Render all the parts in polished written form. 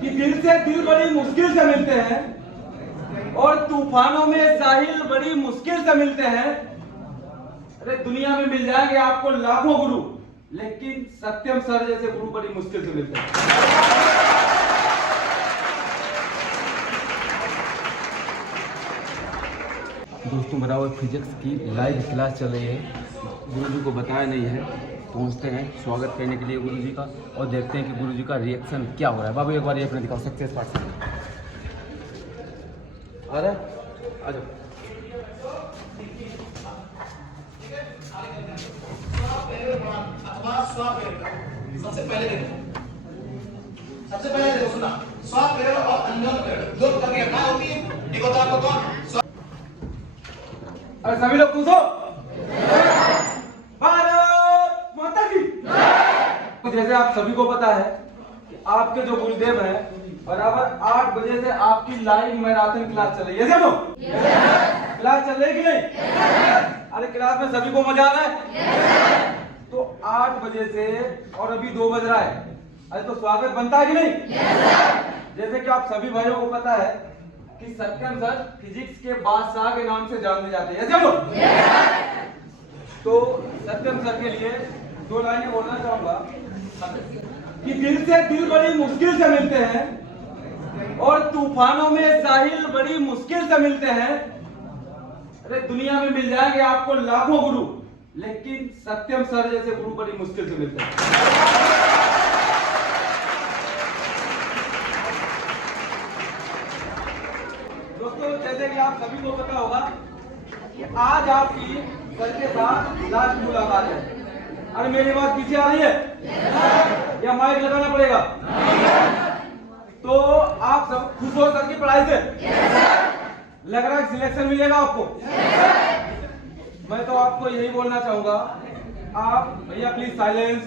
कि दिल से दिल बड़ी मुश्किल से मिलते हैं और तूफानों में साहिल बड़ी मुश्किल से मिलते हैं। अरे दुनिया में मिल जाएंगे आपको लाखों गुरु, लेकिन सत्यम सर जैसे गुरु बड़ी मुश्किल से मिलते हैं। दोस्तों बराबर फिजिक्स की लाइव क्लास चल रही है। गुरु जी को बताया नहीं है, पहुंचते हैं स्वागत करने के लिए गुरु जी का और देखते हैं कि गुरु जी का रिएक्शन क्या हो रहा है। बाबू एक बार ये अपने दिखाओ, सक्सेस पार्ट से आ रहा है, आ जाओ। सबसे पहले देखो सुना, स्वाप पेड़ और अंजन पेड़ दो प्रकार की घटनाएं होती है। एक होता है आपको अरे सभी लोग पूछो, भारत माता की। तो जैसे आप सभी को पता है कि आपके जो गुरुदेव हैं बराबर 8 बजे से आपकी लाइव मैराथन क्लास चल रही है। जब क्लास चल रही है कि नहीं? अरे क्लास में सभी को मजा आ रहा है। तो 8 बजे से और अभी 2 बज रहा है। अरे तो स्वागत बनता है कि नहीं? जैसे कि आप सभी भाइयों को पता है कि सत्यम सर फिजिक्स के बादशाह के नाम से जाने जाते हैं। चलो तो सत्यम सर के लिए 2 लाइनें बोलना चाहूंगा कि दिल से दिल बड़ी मुश्किल से मिलते हैं और तूफानों में साहिल बड़ी मुश्किल से मिलते हैं। अरे दुनिया में मिल जाएंगे आपको लाखों गुरु, लेकिन सत्यम सर जैसे गुरु बड़ी मुश्किल से मिलते हैं। दोस्तों जैसे कि आप सभी को पता होगा कि आज आपकी सर के साथ लास्ट मुलाकात है। अरे मेरी बात पीछे आ रही है या माइक लगाना पड़ेगा? तो आप सब खुश हो सर की पढ़ाई से? लग रहा है सिलेक्शन मिलेगा आपको। मैं तो आपको यही बोलना चाहूंगा, आप भैया प्लीज साइलेंस।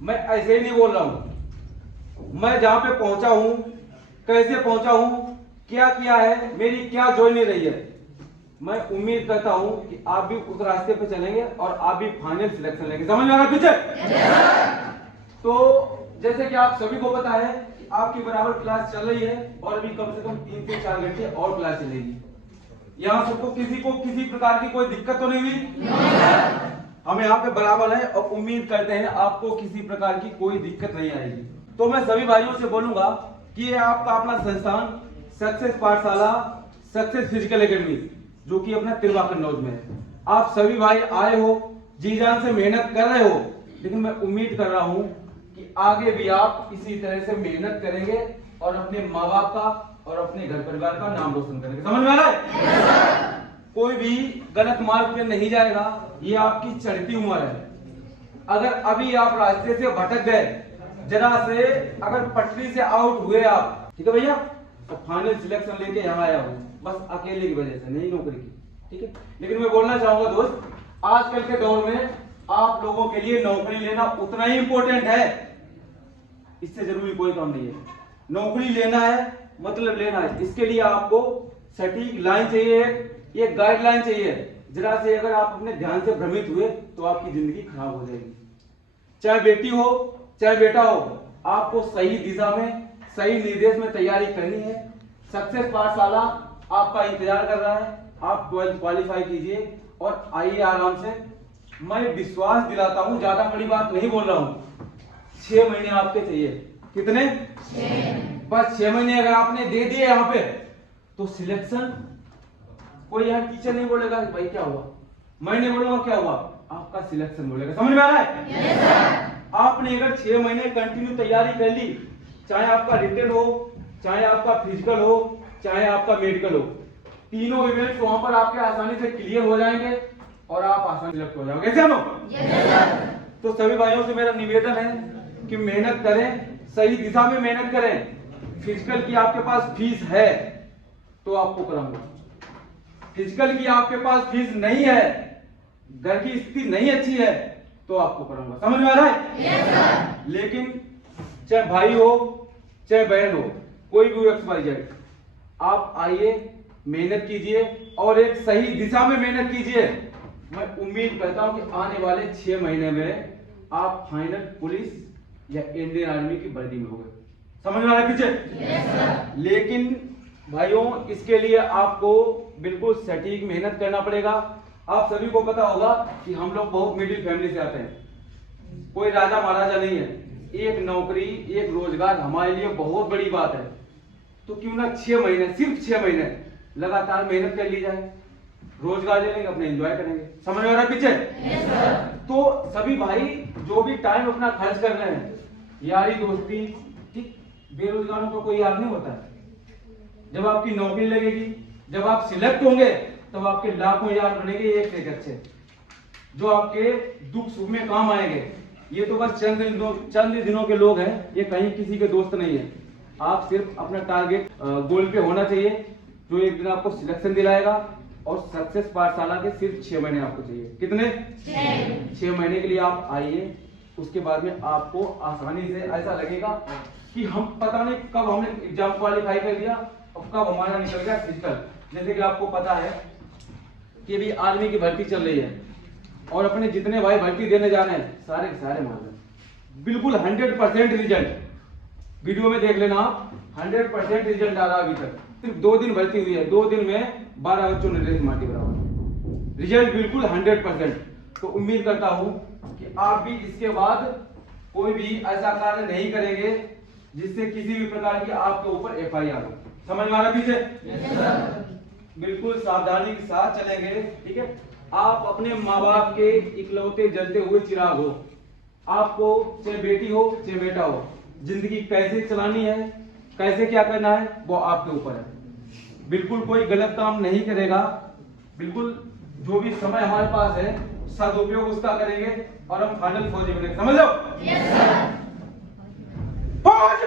मैं ऐसे ही नहीं बोल रहा हूं, मैं जहां पे पहुंचा हूं, कैसे पहुंचा हूं, क्या किया है, मेरी क्या जोड़नी रही है। मैं उम्मीद करता हूं कि आप भी उस रास्ते पे चलेंगे और आप भी फाइनल सिलेक्शन लेंगे। समझ में आ रहा पीछे? तो जैसे कि आप सभी को पता है कि आपकी बराबर क्लास चल रही है और अभी कम से कम 3 से 4 घंटे और क्लास चलेगी। यहाँ सबको किसी को किसी प्रकार की कोई दिक्कत तो नहीं हुई? हम यहाँ पे बराबर है और उम्मीद करते हैं आपको किसी प्रकार की कोई दिक्कत नहीं आएगी। तो मैं सभी भाइयों से बोलूंगा कि ये आपका अपना संस्थान सक्सेस पाठशाला, सक्सेस फिजिकल एकेडमी, जो कि अपना तिरवा कन्नौज में है। आप सभी भाई आए हो, जी जान से मेहनत कर रहे हो, लेकिन मैं उम्मीद कर रहा हूं कि आगे भी आप इसी तरह से मेहनत करेंगे और अपने माँ बाप का और अपने घर परिवार का नाम रोशन करेंगे। समझ में आ रहा है? कोई भी गलत मार्ग पे नहीं जाएगा, ये आपकी चढ़ती उम्र है। अगर अभी आप रास्ते से भटक गए, जरा से अगर पटरी से आउट हुए आप, ठीक है भैया, तो फाइनल सिलेक्शन लेके यहाँ आया हूँ बस अकेले की वजह से, नहीं नौकरी की, ठीक है। लेकिन मैं बोलना चाहूंगा दोस्त, आजकल के दौर में आप लोगों के लिए नौकरी लेना उतना ही इंपॉर्टेंट है, इससे जरूरी कोई काम नहीं है। नौकरी लेना है मतलब लेना है, इसके लिए आपको सटीक लाइन चाहिए, एक गाइडलाइन चाहिए। जरा से अगर आप अपने ध्यान से भ्रमित हुए तो आपकी जिंदगी खराब हो जाएगी। चाहे बेटी हो चाहे बेटा हो, आपको सही दिशा में, सही निर्देश में तैयारी करनी है। सक्सेस पाठशाला आपका इंतजार कर रहा है। आप 12th क्वालिफाई कीजिए और आइए आराम से। मैं विश्वास दिलाता हूं, ज्यादा बड़ी बात नहीं बोल रहा हूं, 6 महीने आपके चाहिए। कितने? 6। बस 6 महीने अगर आपने दे दिए यहाँ पे तो सिलेक्शन, कोई यहाँ टीचर नहीं बोलेगा भाई क्या हुआ, मैं नहीं बोलूंगा क्या हुआ, आपका सिलेक्शन बोलेगा। समझ में आ रहा है? yes, आपने अगर 6 महीने कंटिन्यू तैयारी कर ली, चाहे आपका रिटन हो, चाहे आपका फिजिकल हो, चाहे आपका मेडिकल हो, तीनों इवेंट्स वहां पर आपके आसानी से क्लियर हो जाएंगे और आप आसानी सिलेक्ट हो जाओगे। कैसे नो? तो सभी भाइयों से मेरा निवेदन है कि मेहनत करें, सही दिशा में मेहनत करें। फिजिकल की आपके पास फीस है तो आपको कराऊंगा, फिजिकल की आपके पास फीस नहीं है, घर की स्थिति नहीं अच्छी है तो आपको कराऊंगा। समझ में आ रहा है? yes, लेकिन चाहे भाई हो चाहे बहन हो, कोई भी XYZ, आप आइए, मेहनत कीजिए और एक सही दिशा में मेहनत कीजिए। मैं उम्मीद करता हूं कि आने वाले 6 महीने में आप फाइनल पुलिस या इंडियन आर्मी की वर्दी में होंगे। समझ में आ रहा है पीछे? लेकिन भाइयों इसके लिए आपको बिल्कुल सटीक मेहनत करना पड़ेगा। आप सभी को पता होगा कि हम लोग बहुत मिडिल फैमिली से आते हैं, कोई राजा महाराजा नहीं है। एक नौकरी, एक रोजगार हमारे लिए बहुत बड़ी बात है। तो क्यों ना 6 महीने, सिर्फ 6 महीने लगातार मेहनत कर ली जाए, रोजगार ले लेंगे, अपने एंजॉय करेंगे। समझ में आ रहा है पीछे? तो सभी भाई जो भी टाइम अपना खर्च कर रहे हैं, यारी दोस्ती, ठीक, बेरोजगारों का कोई याद नहीं होता है। जब आपकी नौकरी लगेगी, जब आप सिलेक्ट होंगे, तब आपके लाखों यार बनेंगे एक से एक अच्छे, जो आपके दुख सुख में काम आएंगे। ये तो बस चंद दिनों के लोग हैं, ये कहीं किसी के दोस्त नहीं है। आप सिर्फ अपना टारगेट गोल पे होना चाहिए, जो एक दिन आपको सिलेक्शन दिलाएगा। और सक्सेस पाठशाला के सिर्फ 6 महीने आपको चाहिए। कितने? 6 महीने के लिए आप आइए। उसके बाद में आपको आसानी से ऐसा लगेगा कि हम पता नहीं कब हमने एग्जाम क्वालिफाई कर लिया और कब हमारा निकल गया फिजिकल। जैसे कि आपको पता है कि अभी आर्मी की भर्ती चल रही है और अपने जितने भाई भर्ती देने जा रहे हैं सारे के सारे मान लें बिल्कुल 100% रिजल्ट। वीडियो में देख लेना आप, 100% रिजल्ट आ रहा अभी तक। सिर्फ 2 दिन भर्ती हुई है, 2 दिन में 12 बच्चों ने रेस माटी बराबर, रिजल्ट बिल्कुल 100%। तो उम्मीद करता हूं कि आप भी इसके बाद कोई भी ऐसा कार्य नहीं करेंगे जिससे किसी भी प्रकार की आपके ऊपर FIR हो। समझ में आ रहा पीछे? बिल्कुल सावधानी के साथ चलेंगे, ठीक है। आप अपने माँ बाप के इकलौते जलते हुए चिराग हो। आपको चाहे बेटी हो चाहे बेटा हो, जिंदगी कैसे चलानी है, कैसे क्या करना है, वो आपके ऊपर है। बिल्कुल कोई गलत काम नहीं करेगा। बिल्कुल जो भी समय हमारे पास है सदुपयोग उसका करेंगे और हम फाइनल फौजी बनेंगे। समझ लो? फौज